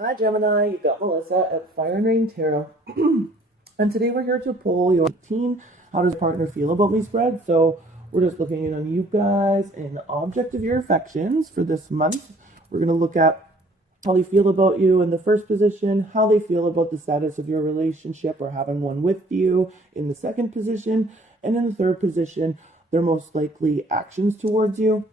Hi Gemini, you got Melissa at Fire and Rain Tarot. And today we're here to pull your 18 How Does Your Partner Feel About Me spread. So we're just looking in on you guys and object of your affections for this month. We're going to look at how they feel about you in the first position, how they feel about the status of your relationship or having one with you in the second position, and in the third position, their most likely actions towards you.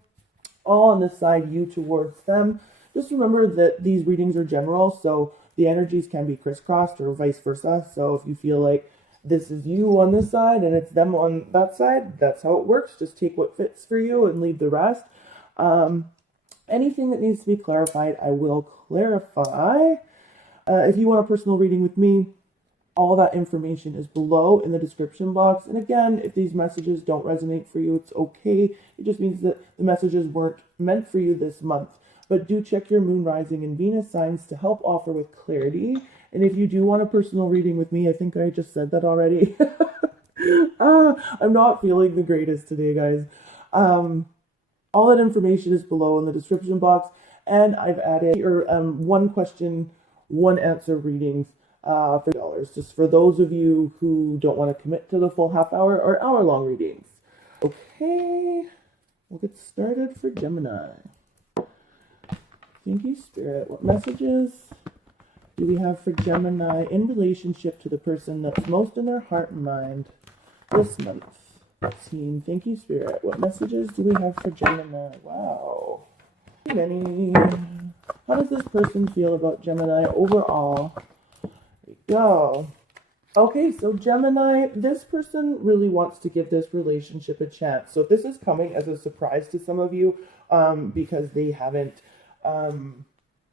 All on this side, you towards them. Just remember that these readings are general, so the energies can be crisscrossed or vice versa. So if you feel like this is you on this side and it's them on that side, that's how it works. Just take what fits for you and leave the rest. Anything that needs to be clarified, I will clarify. If you want a personal reading with me, all that information is below in the description box. And again, if these messages don't resonate for you, it's okay. It just means that the messages weren't meant for you this month. But do check your moon, rising, and Venus signs to help offer with clarity. And if you do want a personal reading with me, I think I just said that already. I'm not feeling the greatest today, guys. All that information is below in the description box. And I've added one question, one answer readings for $. Just for those of you who don't want to commit to the full half hour or hour long readings. Okay, we'll get started for Gemini. Thank you, Spirit. What messages do we have for Gemini in relationship to the person that's most in their heart and mind this month? Team, thank you, Spirit. What messages do we have for Gemini? Wow. Many. How does this person feel about Gemini overall? There we go. Okay, so Gemini, this person really wants to give this relationship a chance. So this is coming as a surprise to some of you because they haven't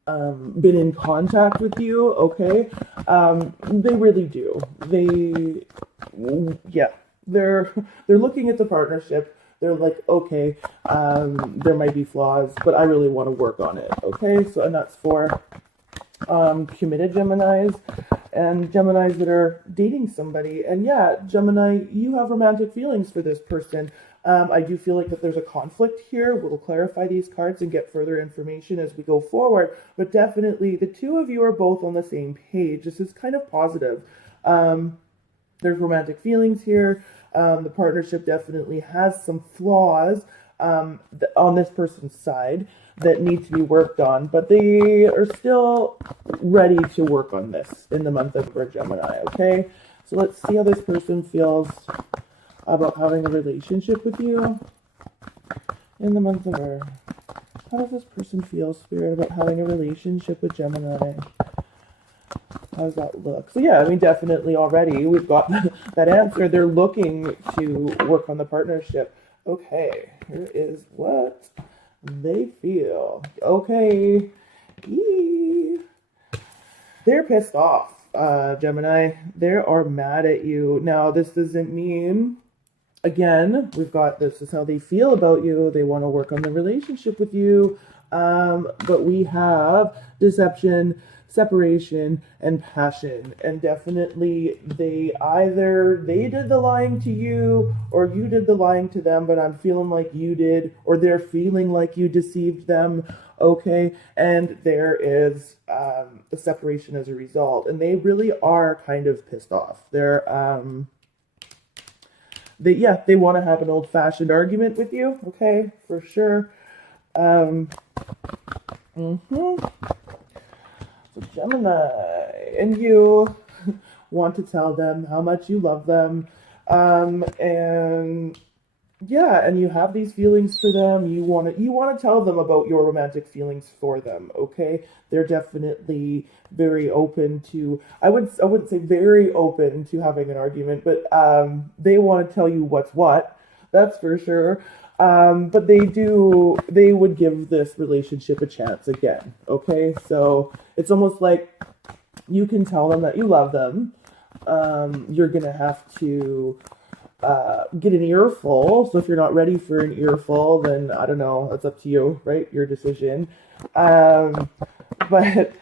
been in contact with you, okay? They really do. They're looking at the partnership. They're like, okay, there might be flaws, but I really want to work on it, okay? So, and that's for committed Geminis and Geminis that are dating somebody. And yeah, Gemini, you have romantic feelings for this person. I do feel like that there's a conflict here. We'll clarify these cards and get further information as we go forward. But definitely, the two of you are both on the same page. This is kind of positive. There's romantic feelings here. The partnership definitely has some flaws on this person's side that need to be worked on. But they are still ready to work on this in the month of Gemini, okay? So let's see how this person feels about having a relationship with you in the month of Earth. How does this person feel, Spirit, about having a relationship with Gemini? How does that look? So yeah, I mean, definitely already we've got that answer. They're looking to work on the partnership. Okay, here is what they feel. Okay. They're pissed off, Gemini. They are mad at you. Now, this doesn't mean... Again, we've got this is how they feel about you. They want to work on the relationship with you. But we have deception, separation, and passion. And definitely they did the lying to you or you did the lying to them, but I'm feeling like you did, or they're feeling like you deceived them. Okay. And there is a separation as a result. And they really are kind of pissed off. They want to have an old-fashioned argument with you, okay, for sure. So Gemini, and you want to tell them how much you love them, and you have these feelings for them. You want to tell them about your romantic feelings for them, okay? They're definitely very open to, I wouldn't say very open to having an argument, but they want to tell you what's what, that's for sure. But they would give this relationship a chance again, okay? So it's almost like you can tell them that you love them. You're gonna have to get an earful. So if you're not ready for an earful, then I don't know, that's up to you, right? Your decision. But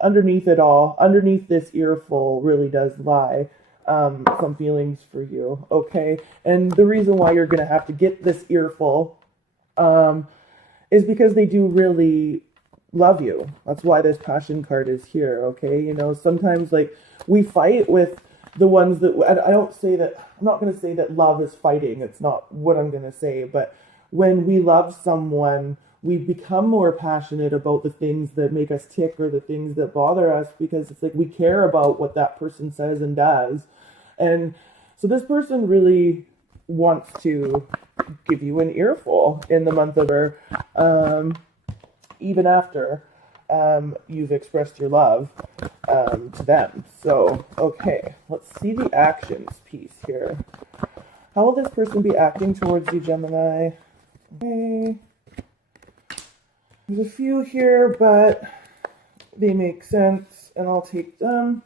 underneath it all, underneath this earful really does lie some feelings for you, okay? And the reason why you're gonna have to get this earful is because they do really love you. That's why this passion card is here, okay? You know, sometimes like we fight with the ones that I don't say that, I'm not going to say that love is fighting. It's not what I'm going to say, but when we love someone, we become more passionate about the things that make us tick or the things that bother us, because it's like we care about what that person says and does. And so this person really wants to give you an earful in the month of even after you've expressed your love to them. So, okay, let's see the actions piece here. How will this person be acting towards you, Gemini? Okay. There's a few here, but they make sense, and I'll take them.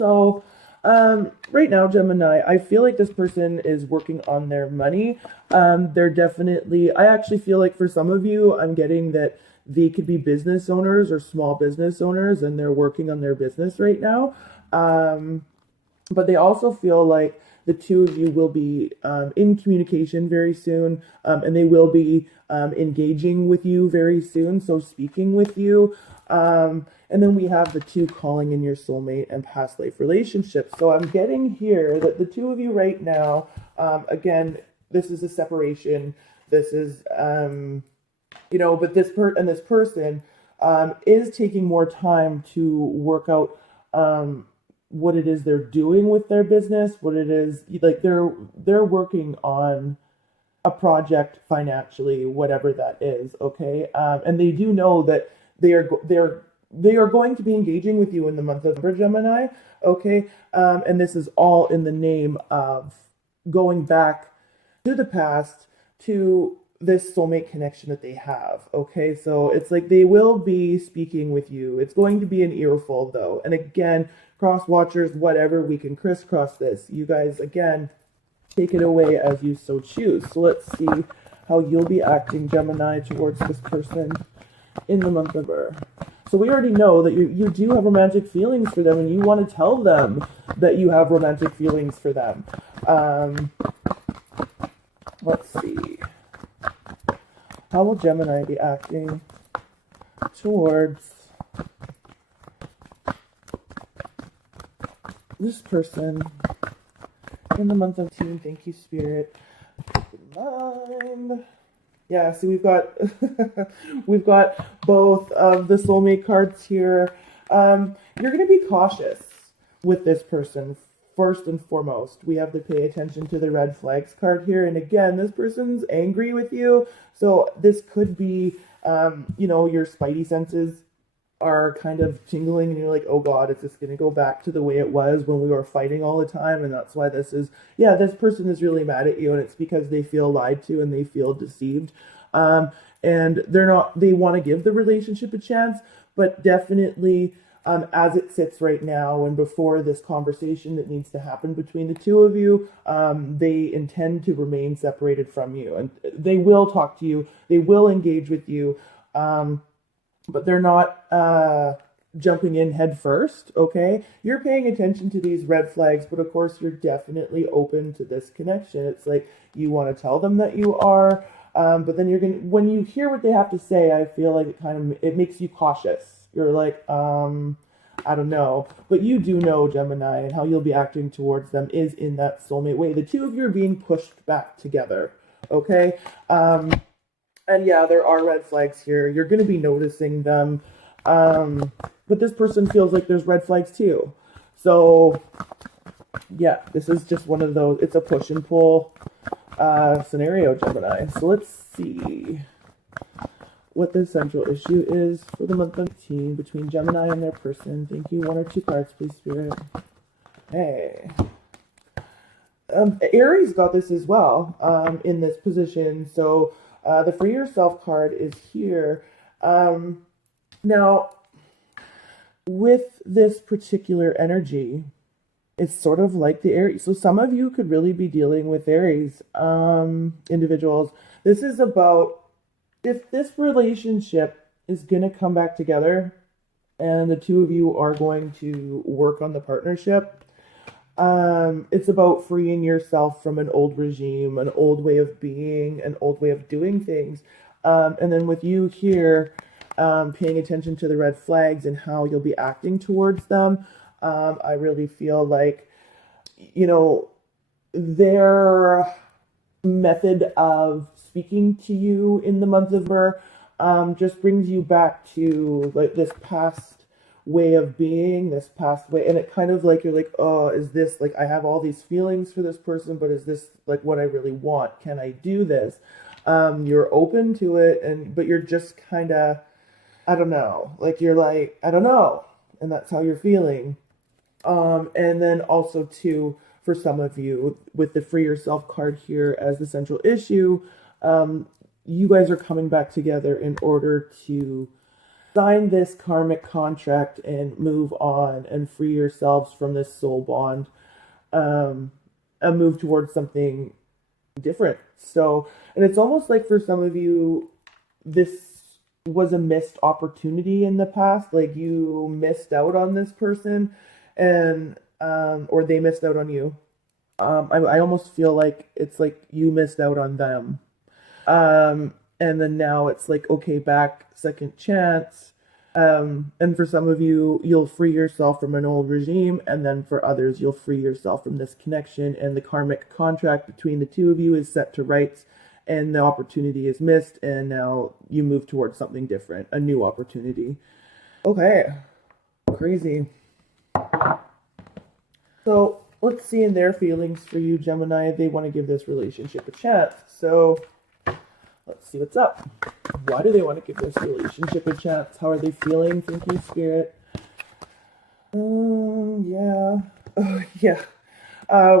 So, right now, Gemini, I feel like this person is working on their money. They're definitely, I actually feel like for some of you, I'm getting that they could be business owners or small business owners, and they're working on their business right now. But they also feel like the two of you will be in communication very soon, and they will be engaging with you very soon, so speaking with you. And then we have the two calling in your soulmate and past life relationships. So I'm getting here that the two of you right now, again, this is a separation. This is, but this person is taking more time to work out what it is they're doing with their business, what it is, like they're working on a project financially, whatever that is, okay? And they do know that they are going to be engaging with you in the month of Gemini, okay? And this is all in the name of going back to the past, to this soulmate connection that they have, okay? So it's like they will be speaking with you. It's going to be an earful, though. And again, cross watchers, whatever, we can crisscross this. You guys, again, take it away as you so choose. So let's see how you'll be acting, Gemini, towards this person in the month of Earth. So we already know that you do have romantic feelings for them, and you want to tell them that you have romantic feelings for them. Let's see. How will Gemini be acting towards this person in the month of June? Thank you, Spirit. Mind. Yeah, so we've got we've got both of the soulmate cards here. You're going to be cautious with this person. First and foremost, we have to pay attention to the red flags card here. And again, this person's angry with you. So this could be, your spidey senses are kind of tingling and you're like, oh God, it's just going to go back to the way it was when we were fighting all the time. And that's why this person is really mad at you. And it's because they feel lied to and they feel deceived. And they want to give the relationship a chance, but definitely, as it sits right now and before this conversation that needs to happen between the two of you, they intend to remain separated from you. And they will talk to you, they will engage with you, but they're not jumping in head first, okay? You're paying attention to these red flags, but of course you're definitely open to this connection. It's like you want to tell them that you are, but then when you hear what they have to say, I feel like it makes you cautious. You're like, I don't know. But you do know, Gemini, and how you'll be acting towards them is in that soulmate way. The two of you are being pushed back together, okay? And yeah, there are red flags here. You're going to be noticing them. But this person feels like there's red flags too. So, yeah, this is just one of those, it's a push and pull scenario, Gemini. So let's see what the central issue is for the month of teen between Gemini and their person. Thank you. 1 or 2 cards, please, Spirit. Hey. Aries got this as well in this position. So the Free Yourself card is here. Now, with this particular energy, it's sort of like the Aries. So some of you could really be dealing with Aries individuals. This is about if this relationship is going to come back together and the two of you are going to work on the partnership, it's about freeing yourself from an old regime, an old way of being, an old way of doing things. And then with you here, paying attention to the red flags and how you'll be acting towards them. I really feel like, you know, their method of speaking to you in the month of November just brings you back to like this past way of being, this past way, and it kind of like, you're like, oh, is this like, I have all these feelings for this person, but is this like what I really want? Can I do this? You're open to it, and but you're just kind of, I don't know, like you're like, I don't know, and that's how you're feeling. And then also too, for some of you with the free yourself card here as the central issue, you guys are coming back together in order to sign this karmic contract and move on and free yourselves from this soul bond, and move towards something different. So, and it's almost like for some of you, this was a missed opportunity in the past. Like you missed out on this person, and or they missed out on you. I almost feel like it's like you missed out on them. And then now it's like, okay, back, second chance. And for some of you, you'll free yourself from an old regime, and then for others, you'll free yourself from this connection, and the karmic contract between the two of you is set to rights, and the opportunity is missed, and now you move towards something different, a new opportunity. Okay, crazy. So let's see in their feelings for you, Gemini. They want to give this relationship a chance. So let's see what's up. Why do they want to give this relationship a chance? How are they feeling? Thinking spirit. Yeah.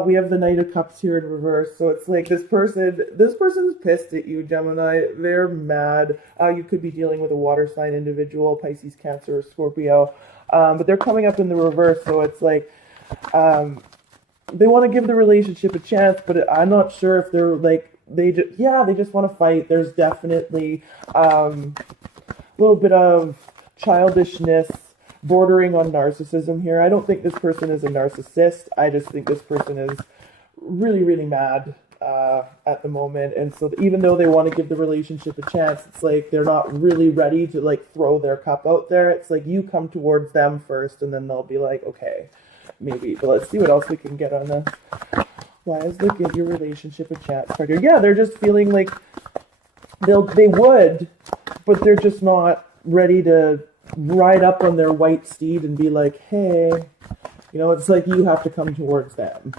We have the Knight of Cups here in reverse. So it's like this person's pissed at you, Gemini. They're mad. You could be dealing with a water sign individual, Pisces, Cancer, or Scorpio. But they're coming up in the reverse. So it's like, they want to give the relationship a chance, but I'm not sure if they're like, they just want to fight. There's definitely a little bit of childishness bordering on narcissism here. I don't think this person is a narcissist. I just think this person is really, really mad at the moment. And so even though they want to give the relationship a chance, it's like they're not really ready to like throw their cup out there. It's like you come towards them first, and then they'll be like, okay, maybe. But let's see what else we can get on this. Why is the give your relationship a chance card here? Yeah, they're just feeling like they would, but they're just not ready to ride up on their white steed and be like, hey, you know, it's like you have to come towards them.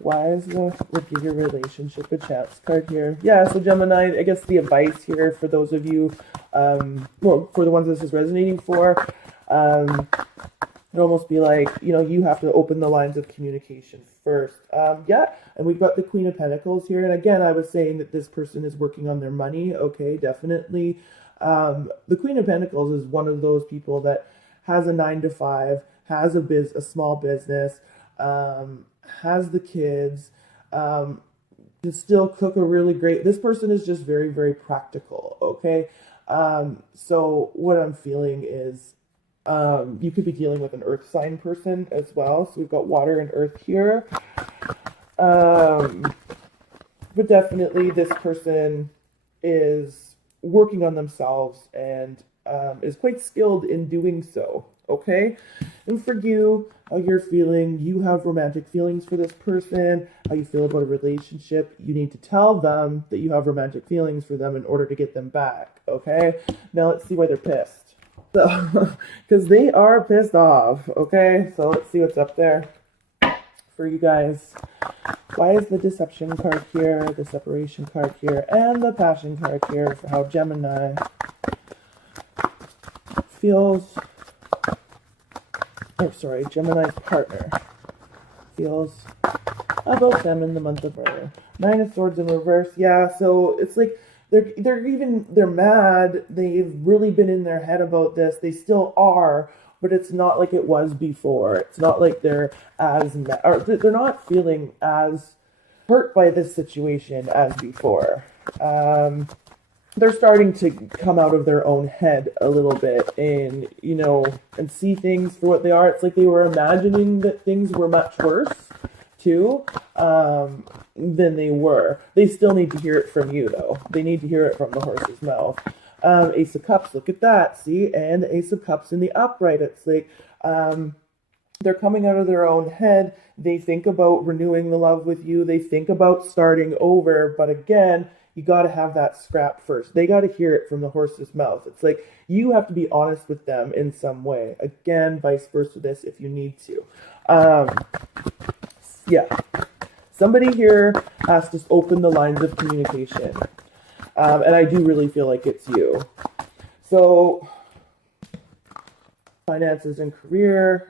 Why is the give your relationship a chance card here? Yeah, so Gemini, I guess the advice here for those of you, well, for the ones this is resonating for, it'd almost be like, you know, you have to open the lines of communication first. Yeah, and we've got the Queen of Pentacles here. And again, I was saying that this person is working on their money. Okay, definitely. The Queen of Pentacles is one of those people that has a 9-to-5, has a small business, has the kids, can still cook a really great. This person is just very, very practical. Okay, so what I'm feeling is, you could be dealing with an earth sign person as well. So we've got water and earth here. But definitely this person is working on themselves and is quite skilled in doing so. Okay? And for you, how you're feeling, you have romantic feelings for this person, how you feel about a relationship. You need to tell them that you have romantic feelings for them in order to get them back. Okay? Now let's see why they're pissed. So, because they are pissed off, okay? So let's see what's up there for you guys. Why is the deception card here, the separation card here, and the passion card here for how Gemini feels, Gemini's partner feels about them in the month of November. 9 of Swords in reverse. Yeah, so it's like, they're mad. They've really been in their head about this. They still are, but it's not like it was before. It's not like they're as or they're not feeling as hurt by this situation as before. They're starting to come out of their own head a little bit and, you know, and see things for what they are. It's like they were imagining that things were much worse too, than they were. They still need to hear it from you, though. They need to hear it from the horse's mouth. Ace of Cups, look at that, see? And the Ace of Cups in the upright. It's like they're coming out of their own head. They think about renewing the love with you. They think about starting over. But again, you got to have that scrap first. They got to hear it from the horse's mouth. It's like you have to be honest with them in some way. Again, vice versa this if you need to. Yeah. Somebody here has to open the lines of communication. And I do really feel like it's you. So, finances and career,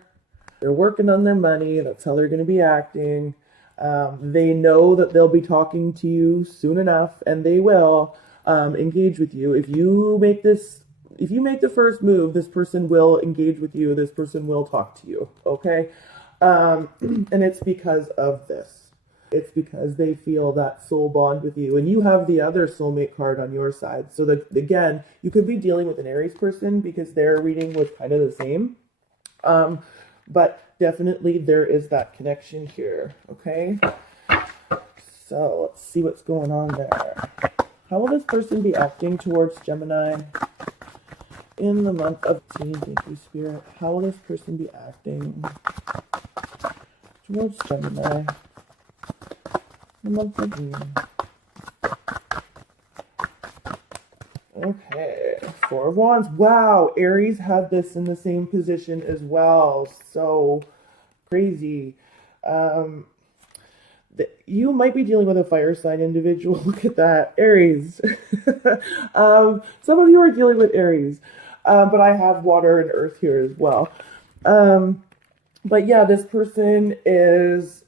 they're working on their money. That's how they're going to be acting. They know that they'll be talking to you soon enough, and they will engage with you. If you make the first move, this person will engage with you. This person will talk to you. Okay, and it's because of this. It's because they feel that soul bond with you, and you have the other soulmate card on your side. So that again, you could be dealing with an Aries person because their reading was kind of the same. But definitely there is that connection here, okay? So let's see what's going on there. How will this person be acting towards Gemini in the month of June? Thank you, Spirit. How will this person be acting towards Gemini in the month of June? Okay, Four of Wands. Wow, Aries had this in the same position as well. So crazy. You might be dealing with a fire sign individual. Look at that, Aries. Some of you are dealing with Aries, but I have water and earth here as well. But yeah, this person is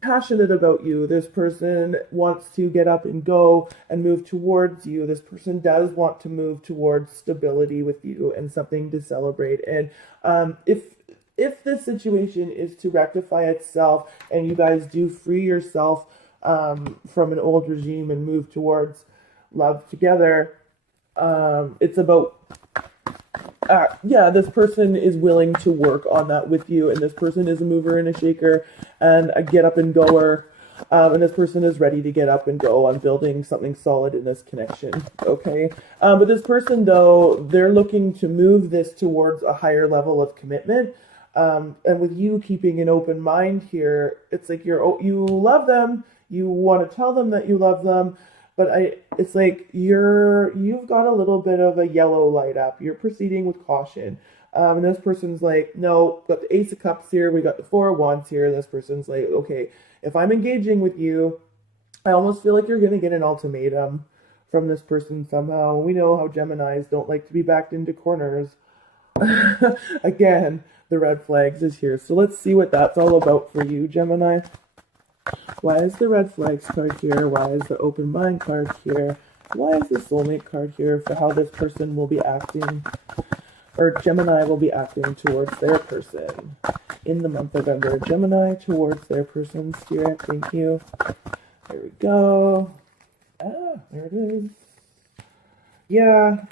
passionate about you. This person wants to get up and go and move towards you. This person does want to move towards stability with you and something to celebrate. And if this situation is to rectify itself and you guys do free yourself from an old regime and move towards love together, it's about this person is willing to work on that with you, and this person is a mover and a shaker and a get up and goer, and this person is ready to get up and go on building something solid in this connection, okay? But this person, though, they're looking to move this towards a higher level of commitment, and with you keeping an open mind here, it's like you love them, you want to tell them that you love them, but it's like you've got a little bit of a yellow light up. You're proceeding with caution. And this person's like, no, got the Ace of Cups here. We got the Four of Wands here. And this person's like, okay, if I'm engaging with you, I almost feel like you're going to get an ultimatum from this person somehow. We know how Geminis don't like to be backed into corners. Again, the red flags is here. So let's see what that's all about for you, Gemini. Why is the red flags card here? Why is the open mind card here? Why is the soulmate card here for how this person will be acting, or Gemini will be acting towards their person in the month of November? Gemini towards their person, Spirit, thank you. There we go. There it is. Yeah,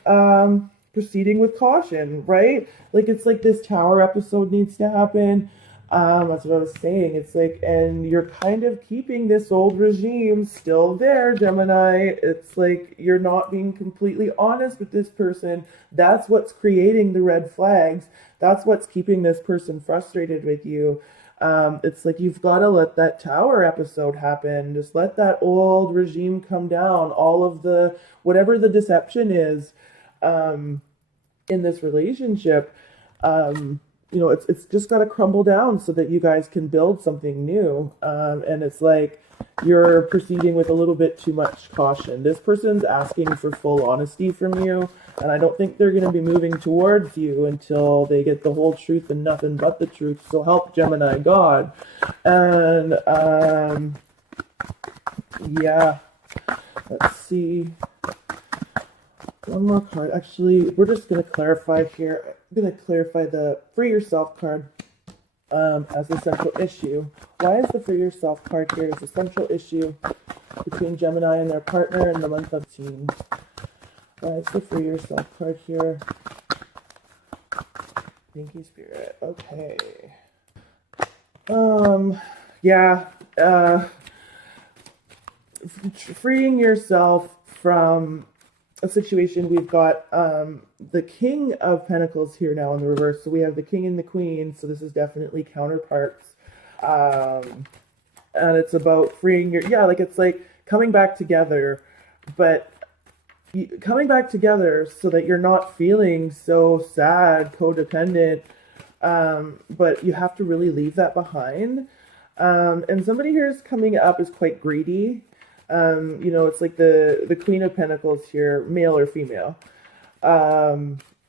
proceeding with caution, right? Like, it's like this tower episode needs to happen. That's what I was saying. It's like, and you're kind of keeping this old regime still there, Gemini. It's like you're not being completely honest with this person. That's what's creating the red flags. That's what's keeping this person frustrated with you. It's like you've got to let that tower episode happen. Just let that old regime come down. All of the, whatever the deception is in this relationship, it's just got to crumble down so that you guys can build something new. And it's like you're proceeding with a little bit too much caution. This person's asking for full honesty from you, and I don't think they're going to be moving towards you until they get the whole truth and nothing but the truth. So help Gemini God. And let's see. One more card. Actually, we're just going to clarify here. I'm going to clarify the Free Yourself card as the central issue. Why is the Free Yourself card here as a central issue between Gemini and their partner in the month of June? Why is the Free Yourself card here? Thank you, Spirit. Okay. Freeing yourself from a situation. We've got the King of Pentacles here now in the reverse. So we have the King and the Queen. So this is definitely counterparts. And it's about freeing your, yeah, like it's like coming back together, but coming back together so that you're not feeling so sad, codependent, but you have to really leave that behind. And somebody here is coming up is quite greedy. You know, it's like the Queen of Pentacles here, male or female,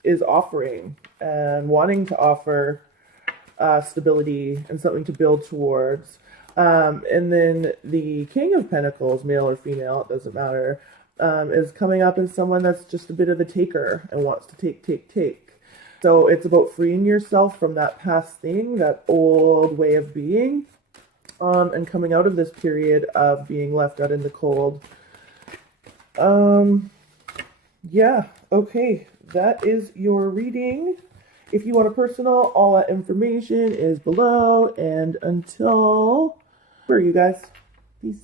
is offering and wanting to offer stability and something to build towards. And then the King of Pentacles, male or female, it doesn't matter, is coming up as someone that's just a bit of a taker and wants to take. So it's about freeing yourself from that past thing, that old way of being, and coming out of this period of being left out in the cold. Yeah, okay, that is your reading. If you want a personal, all that information is below. And until, where are you guys? Peace.